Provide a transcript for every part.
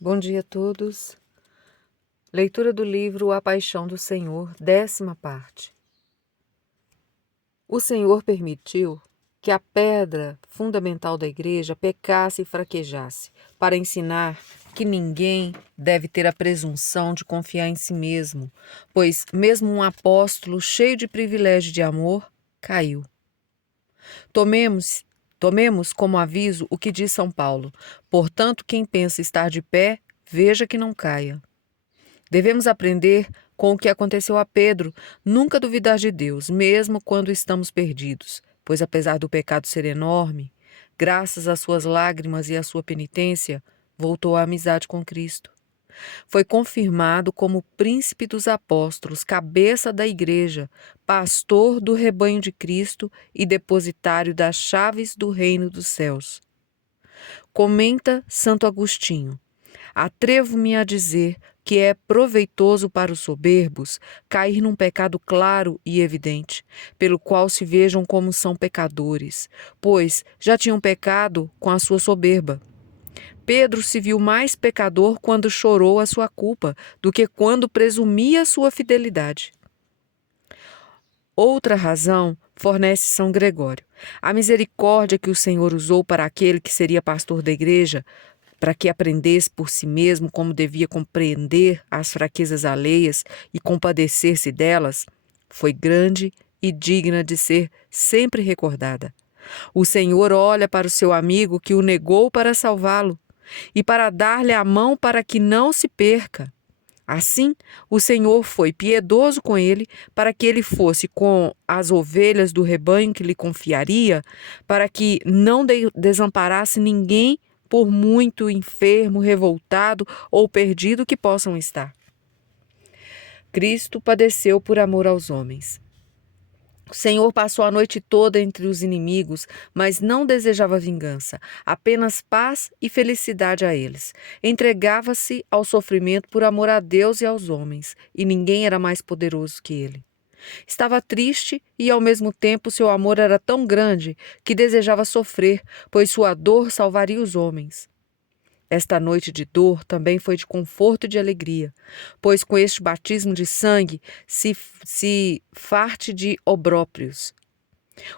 Bom dia a todos. Leitura do livro A Paixão do Senhor, 10ª parte. O Senhor permitiu que a pedra fundamental da igreja pecasse e fraquejasse, para ensinar que ninguém deve ter a presunção de confiar em si mesmo, pois mesmo um apóstolo cheio de privilégio de amor caiu. Tomemos como aviso o que diz São Paulo: portanto, quem pensa estar de pé, veja que não caia. Devemos aprender com o que aconteceu a Pedro, nunca duvidar de Deus, mesmo quando estamos perdidos, pois apesar do pecado ser enorme, graças às suas lágrimas e à sua penitência, voltou à amizade com Cristo. Foi confirmado como príncipe dos apóstolos, cabeça da igreja, pastor do rebanho de Cristo e depositário das chaves do reino dos céus. Comenta Santo Agostinho: atrevo-me a dizer que é proveitoso para os soberbos cair num pecado claro e evidente, pelo qual se vejam como são pecadores, pois já tinham pecado com a sua soberba. Pedro se viu mais pecador quando chorou a sua culpa do que quando presumia sua fidelidade. Outra razão fornece São Gregório. A misericórdia que o Senhor usou para aquele que seria pastor da igreja, para que aprendesse por si mesmo como devia compreender as fraquezas alheias e compadecer-se delas, foi grande e digna de ser sempre recordada. O Senhor olha para o seu amigo que o negou para salvá-lo e para dar-lhe a mão para que não se perca. Assim, o Senhor foi piedoso com ele, para que ele fosse com as ovelhas do rebanho que lhe confiaria, para que não desamparasse ninguém, por muito enfermo, revoltado ou perdido que possam estar. Cristo padeceu por amor aos homens. O Senhor passou a noite toda entre os inimigos, mas não desejava vingança, apenas paz e felicidade a eles. Entregava-se ao sofrimento por amor a Deus e aos homens, e ninguém era mais poderoso que ele. Estava triste e, ao mesmo tempo, seu amor era tão grande que desejava sofrer, pois sua dor salvaria os homens. Esta noite de dor também foi de conforto e de alegria, pois com este batismo de sangue se farte de obróprios.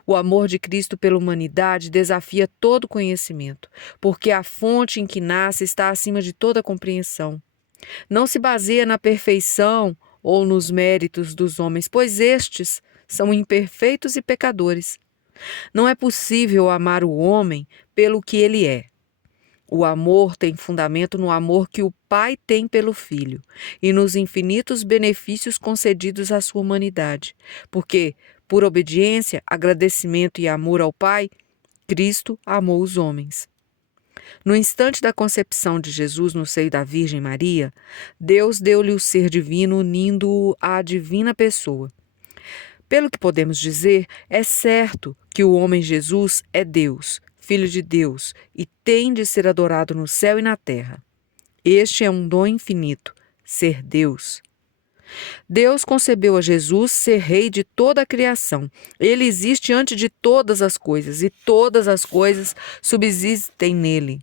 O amor de Cristo pela humanidade desafia todo conhecimento, porque a fonte em que nasce está acima de toda compreensão. Não se baseia na perfeição ou nos méritos dos homens, pois estes são imperfeitos e pecadores. Não é possível amar o homem pelo que ele é. O amor tem fundamento no amor que o Pai tem pelo Filho e nos infinitos benefícios concedidos à sua humanidade, porque, por obediência, agradecimento e amor ao Pai, Cristo amou os homens. No instante da concepção de Jesus no seio da Virgem Maria, Deus deu-lhe o ser divino, unindo-o à divina pessoa. Pelo que podemos dizer, é certo que o homem Jesus é Deus, Filho de Deus, e tem de ser adorado no céu e na terra. Este é um dom infinito, ser Deus. Deus concebeu a Jesus ser rei de toda a criação. Ele existe antes de todas as coisas, e todas as coisas subsistem nele.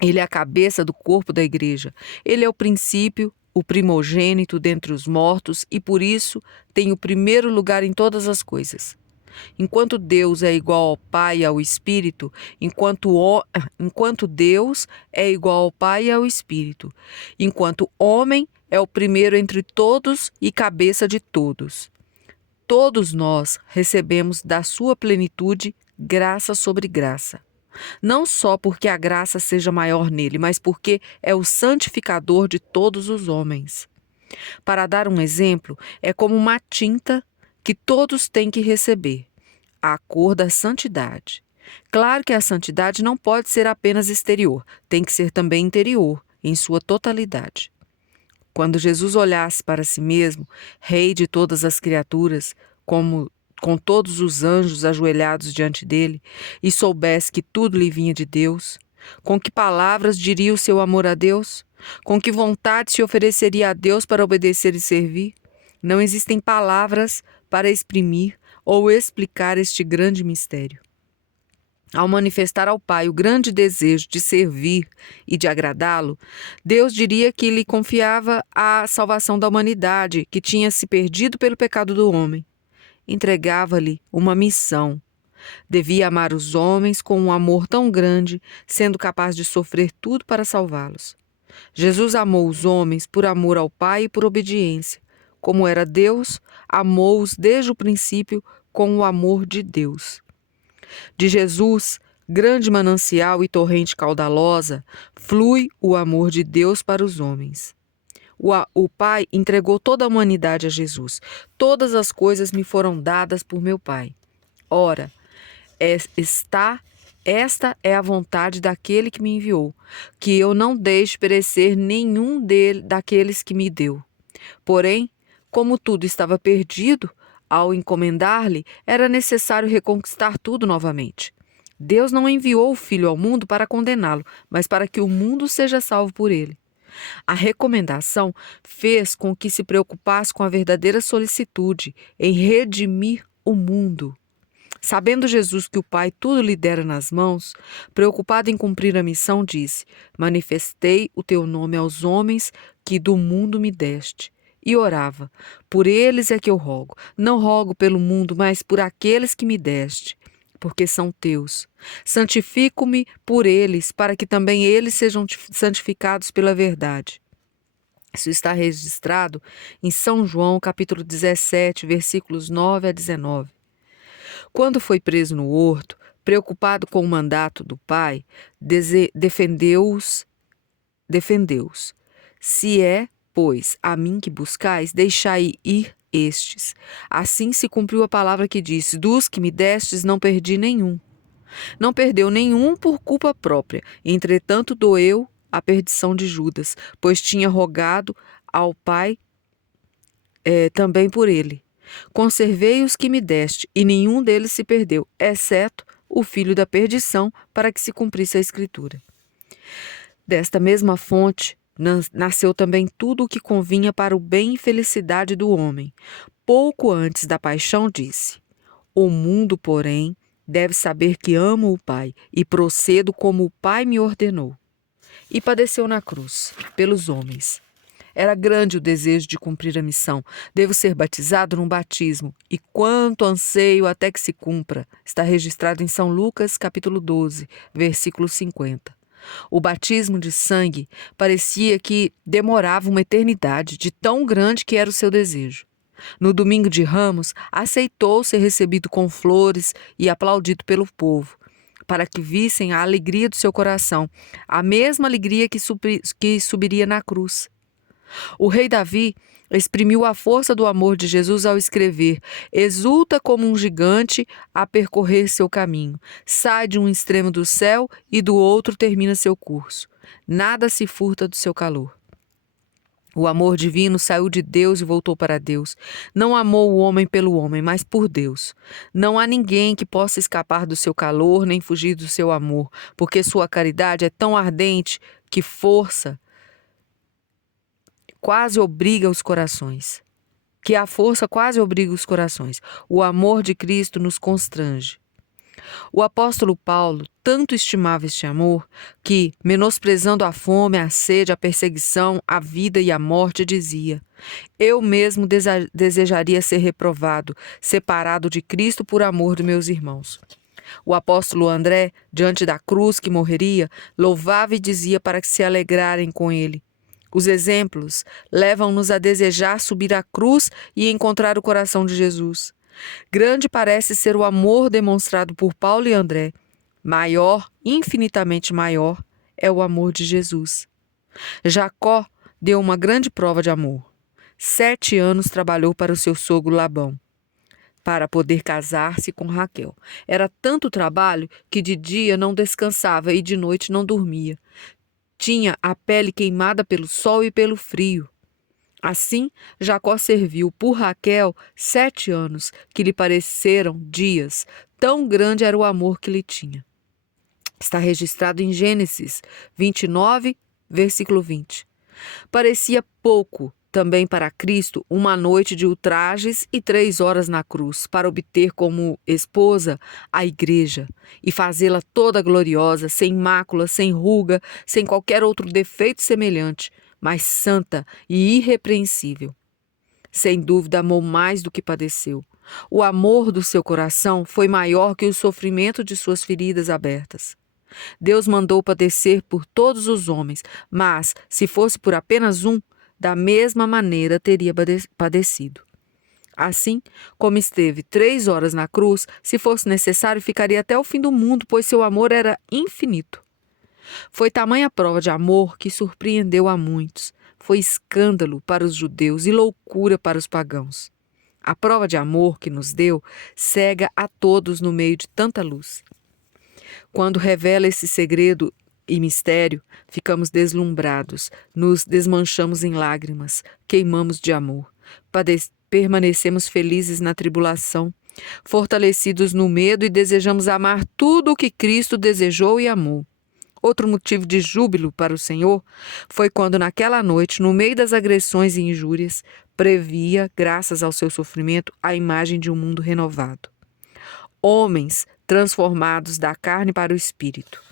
Ele é a cabeça do corpo da igreja. Ele é o princípio, o primogênito dentre os mortos, e por isso tem o primeiro lugar em todas as coisas. Enquanto Deus é igual ao Pai e ao Espírito, enquanto Deus é igual ao Pai e ao Espírito, enquanto homem é o primeiro entre todos e cabeça de todos. Todos nós recebemos da sua plenitude graça sobre graça. Não só porque a graça seja maior nele, mas porque é o santificador de todos os homens. Para dar um exemplo, é como uma tinta que todos têm que receber, a cor da santidade. Claro que a santidade não pode ser apenas exterior, tem que ser também interior, em sua totalidade. Quando Jesus olhasse para si mesmo, Rei de todas as criaturas, com todos os anjos ajoelhados diante dele, e soubesse que tudo lhe vinha de Deus, com que palavras diria o seu amor a Deus? Com que vontade se ofereceria a Deus para obedecer e servir? Não existem palavras para exprimir ou explicar este grande mistério. Ao manifestar ao Pai o grande desejo de servir e de agradá-lo, Deus diria que lhe confiava a salvação da humanidade, que tinha se perdido pelo pecado do homem. Entregava-lhe uma missão. Devia amar os homens com um amor tão grande, sendo capaz de sofrer tudo para salvá-los. Jesus amou os homens por amor ao Pai e por obediência. Como era Deus, amou-os desde o princípio com o amor de Deus. De Jesus, grande manancial e torrente caudalosa, flui o amor de Deus para os homens. O Pai entregou toda a humanidade a Jesus. Todas as coisas me foram dadas por meu Pai. Ora, esta é a vontade daquele que me enviou, que eu não deixe perecer nenhum daqueles que me deu. Porém, como tudo estava perdido, ao encomendar-lhe, era necessário reconquistar tudo novamente. Deus não enviou o Filho ao mundo para condená-lo, mas para que o mundo seja salvo por ele. A recomendação fez com que se preocupasse com a verdadeira solicitude em redimir o mundo. Sabendo Jesus que o Pai tudo lhe dera nas mãos, preocupado em cumprir a missão, disse: Manifestei o teu nome aos homens que do mundo me deste. E orava: Por eles é que eu rogo. Não rogo pelo mundo, mas por aqueles que me deste, porque são teus. Santifico-me por eles, para que também eles sejam santificados pela verdade. Isso está registrado em São João, capítulo 17, versículos 9 a 19. Quando foi preso no horto, preocupado com o mandato do Pai, defendeu-os. Se é, pois, a mim que buscais, deixai ir estes. Assim se cumpriu a palavra que disse: Dos que me destes não perdi nenhum. Não perdeu nenhum por culpa própria. Entretanto, doeu a perdição de Judas, pois tinha rogado ao Pai também por ele. Conservei os que me deste, e nenhum deles se perdeu, exceto o filho da perdição, para que se cumprisse a Escritura. Desta mesma fonte nasceu também tudo o que convinha para o bem e felicidade do homem. Pouco antes da paixão disse: O mundo, porém, deve saber que amo o Pai e procedo como o Pai me ordenou. E padeceu na cruz, pelos homens. Era grande o desejo de cumprir a missão. Devo ser batizado num batismo, e quanto anseio até que se cumpra. Está registrado em São Lucas, capítulo 12, versículo 50. O batismo de sangue parecia que demorava uma eternidade, de tão grande que era o seu desejo. No domingo de Ramos, aceitou ser recebido com flores e aplaudido pelo povo, para que vissem a alegria do seu coração, a mesma alegria que subiria na cruz. O rei Davi exprimiu a força do amor de Jesus ao escrever: Exulta como um gigante a percorrer seu caminho. Sai de um extremo do céu e do outro termina seu curso. Nada se furta do seu calor. O amor divino saiu de Deus e voltou para Deus. Não amou o homem pelo homem, mas por Deus. Não há ninguém que possa escapar do seu calor nem fugir do seu amor, porque sua caridade é tão ardente que a força quase obriga os corações. O amor de Cristo nos constrange. O apóstolo Paulo tanto estimava este amor que, menosprezando a fome, a sede, a perseguição, a vida e a morte, dizia: Eu mesmo desejaria ser reprovado, separado de Cristo por amor de meus irmãos. O apóstolo André, diante da cruz que morreria, louvava e dizia para que se alegrarem com ele. Os exemplos levam-nos a desejar subir à cruz e encontrar o coração de Jesus. Grande parece ser o amor demonstrado por Paulo e André. Maior, infinitamente maior, é o amor de Jesus. Jacó deu uma grande prova de amor. 7 anos trabalhou para o seu sogro Labão, para poder casar-se com Raquel. Era tanto trabalho que de dia não descansava e de noite não dormia. Tinha a pele queimada pelo sol e pelo frio. Assim, Jacó serviu por Raquel 7 anos, que lhe pareceram dias. Tão grande era o amor que lhe tinha. Está registrado em Gênesis 29, versículo 20. Parecia pouco também para Cristo uma noite de ultrajes e 3 horas na cruz, para obter como esposa a igreja e fazê-la toda gloriosa, sem mácula, sem ruga, sem qualquer outro defeito semelhante, mas santa e irrepreensível. Sem dúvida, amou mais do que padeceu. O amor do seu coração foi maior que o sofrimento de suas feridas abertas. Deus mandou padecer por todos os homens, mas, se fosse por apenas um, da mesma maneira teria padecido. Assim, como esteve 3 horas na cruz, se fosse necessário, ficaria até o fim do mundo, pois seu amor era infinito. Foi tamanha prova de amor que surpreendeu a muitos. Foi escândalo para os judeus e loucura para os pagãos. A prova de amor que nos deu cega a todos no meio de tanta luz. Quando revela esse segredo e mistério, ficamos deslumbrados, nos desmanchamos em lágrimas, queimamos de amor, permanecemos felizes na tribulação, fortalecidos no medo e desejamos amar tudo o que Cristo desejou e amou. Outro motivo de júbilo para o Senhor foi quando, naquela noite, no meio das agressões e injúrias, previa, graças ao seu sofrimento, a imagem de um mundo renovado. Homens transformados da carne para o espírito.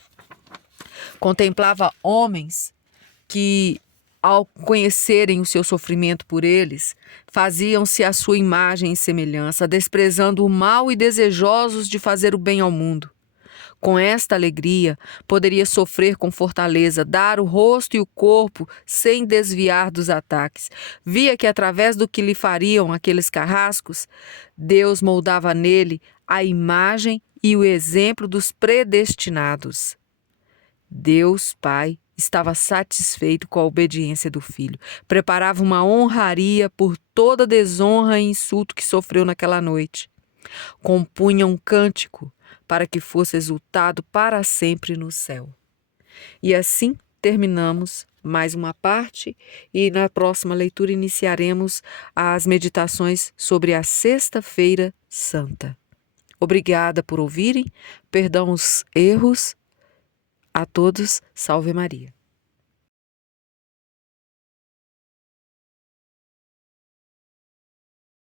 Contemplava homens que, ao conhecerem o seu sofrimento por eles, faziam-se à sua imagem e semelhança, desprezando o mal e desejosos de fazer o bem ao mundo. Com esta alegria, poderia sofrer com fortaleza, dar o rosto e o corpo sem desviar dos ataques. Via que, através do que lhe fariam aqueles carrascos, Deus moldava nele a imagem e o exemplo dos predestinados. Deus, Pai, estava satisfeito com a obediência do filho. Preparava uma honraria por toda desonra e insulto que sofreu naquela noite. Compunha um cântico para que fosse exultado para sempre no céu. E assim terminamos mais uma parte e na próxima leitura iniciaremos as meditações sobre a Sexta-feira Santa. Obrigada por ouvirem, perdão os erros. A todos, salve Maria.